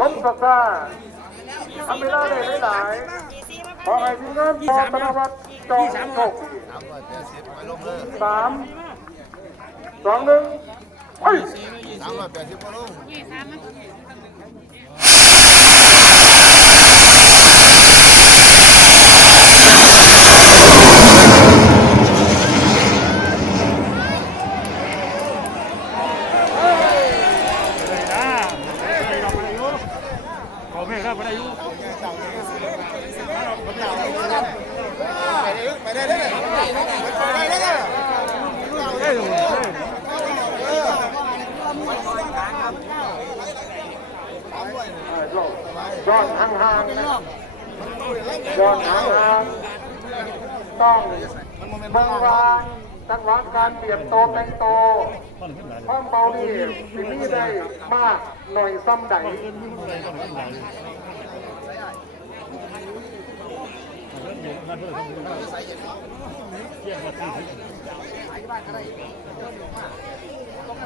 ล้มซาซาทำเวลาได้หลายๆขอให้ทีมงานต่อธนวัฒน์จองโชคสามสองหนึ่งไปสามร้อยแปดสิบกว่าลง อเพลงได้ไม่ได้ยุ่ไปได้เลยไปได้เลยเอ้ยย้อนห่างๆนะย้อนห่างๆต้องเบิ่งว่า จังหวะการเปลี่ยนโตแต่งโตความเบานี่สิมีได้มากหน่อยซ้ำใดเ